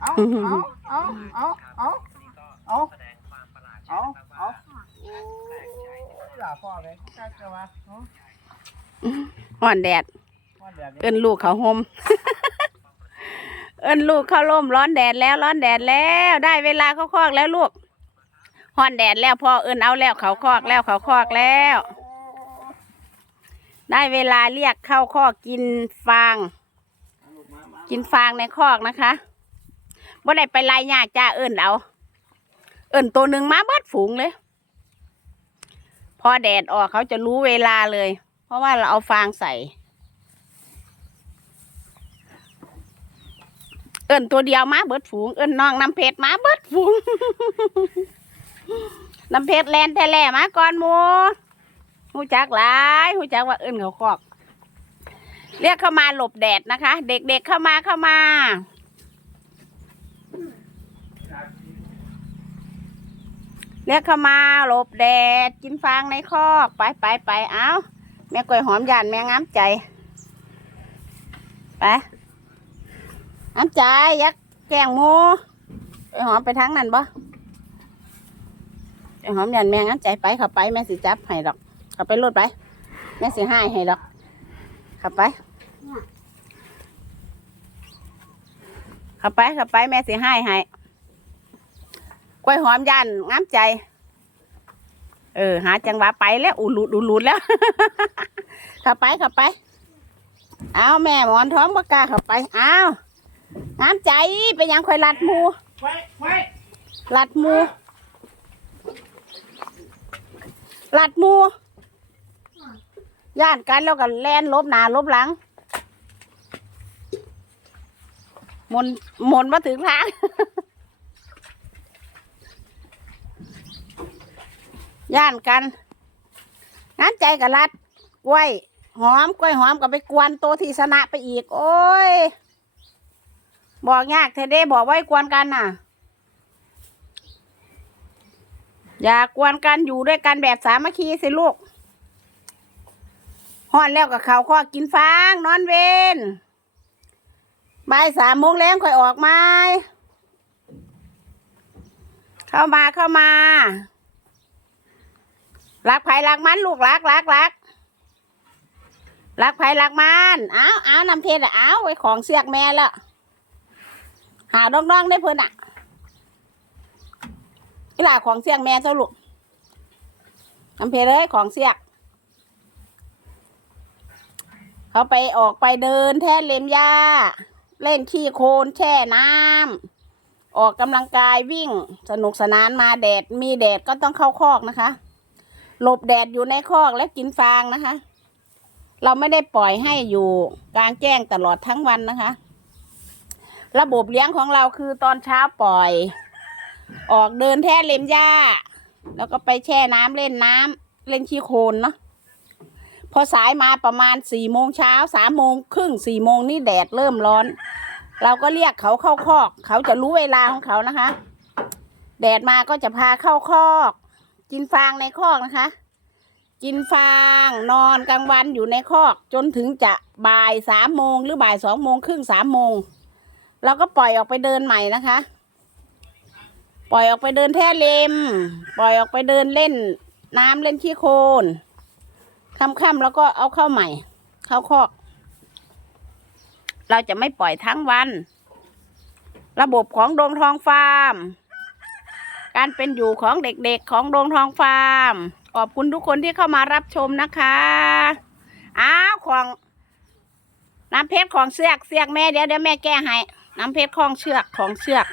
เอาเอาเอาเอาเอาเอาเอาเอาโอ้ยหล่าพ่อเลยกล้าจอวะเอาห่อนแดด เอิ้นลูกเขาห่มเอิ้นลูกเข้าร่มร้อนแดดแล้วร้อนแดดแล้วได้เวลาเข้าคอกแล้วลูกห่อนแดดแล้วพ่อเอิ้นเอาแล้วเขาคอกแล้วเขาคอกแล้ว ได้เวลาเรียกเข้าคอกกินฟาง กินฟางในคอกนะคะ บ่ได้ไปไล่ยากจ้าเอิ้นเอา เอิ้นตัวหนึ่งมาเบิดฝูงเลย พอแดดออกเขาจะรู้เวลาเลย เพราะว่าเราเอาฟางใส่ เอิ้นตัวเดียวมาเบิดฝูง เอิ้นน้องน้ำเพชรมาเบิดฝูงน้ำเพชรแลนแต่แล่มาก่อนหมูหูจักหลายหูจักว่าเอิ้นเขาคอก เรียกเข้ามาหลบแดดนะคะ เด็กๆเข้ามาเข้ามา เรียกเข้ามาหลบแดด กินฟางในคอกไปไปไปเอาแม่กล้วยหอมยานแม่งามใจไปงามใจยักแกงหมูไปหอมไปทางนั้นบ่ไปหอมยานแม่งามใจไปเข้าไปแม่สิจับให้ดอก เข้าไปรถไปแม่สิให้ให้ดอก เข้าไปเข้าไปเข้าไปแม่สิให้ให้ กล้วยหอมยันงามใจ เออ หาจังหวะไปแล้วอูหลุดอูหลุดแล้วข้าไปข้าไป เอาแม่หมอนท้องบกล้าข้าไปเอางามใจไปยังคอยลัดมูไว้ไว้ลัดมูลัดมูย่านกันแล้วก็แลนลบหน้าลบหลังมนมนมาถึงทาง ย่านกันงานใจกับรัดกล้วยหอมกล้วยหอมกับไปกวนโตที่ชนะไปอีก โอ้ย บอกยากเทเด้บอกไว้กวนกันน่ะ อย่ากวนกันอยู่ด้วยกันแบบสามัคคีสิลูกห่อนแล้วกับเขาข้อกินฟางนอนเวนบ่ายสามโมงแรงค่อยออกมา เข้ามาเข้ามา รักไผ่รักมันลูกรักรักรักรักไผ่รักมันเอาเอาน้ำเพชรเอาไว้ของเสียกแม่แล้วหาดองดองๆได้เพิ่นอะนี่ล่ะของเสียกแม่เจ้าลูกนำเพชรเลยของเสียกเขาไปออกไปเดินแท่เลมหญ้า เล่นขี้โคลนแช่น้ำออกกำลังกายวิ่งสนุกสนานมาแดดมีแดดก็ต้องเข้าคอกนะคะ หลบแดดอยู่ในคอกและกินฟางนะคะ เราไม่ได้ปล่อยให้อยู่กลางแจ้งตลอดทั้งวันนะคะ ระบบเลี้ยงของเราคือตอนเช้าปล่อย ออกเดินแท่เล็มหญ้า แล้วก็ไปแช่น้ำเล่นน้ำเล่นขี้โคลนเนาะพอสายมาประมาณสี่โมงเช้าสามโมงครึ่งสี่โมงนี่แดดเริ่มร้อน เราก็เรียกเขาเข้าคอก เขาจะรู้เวลาของเขานะคะ แดดมาก็จะพาเข้าคอก กินฟางในคอกนะคะ กินฟางนอนกลางวันอยู่ในคอก จนถึงจะบ่ายสามโมงหรือบ่ายสองโมงครึ่งสามโมงเราก็ปล่อยออกไปเดินใหม่นะคะ ปล่อยออกไปเดินแท่เลม ปล่อยออกไปเดินเล่น น้ำเล่นขี้โคลนค่ำๆแล้วก็เอาเข้าใหม่ เข้าคอก เราจะไม่ปล่อยทั้งวัน ระบบของโดมทองฟาร์ม การเป็นอยู่ของเด็กๆของโรงทองฟาร์ม ขอบคุณทุกคนที่เข้ามารับชมนะคะอ้าวของน้ำเพชรของเสือกเสือกแม่เดี๋ยวเดี๋ยวแม่แก้ให้น้ำเพชรของเชือกของเชือก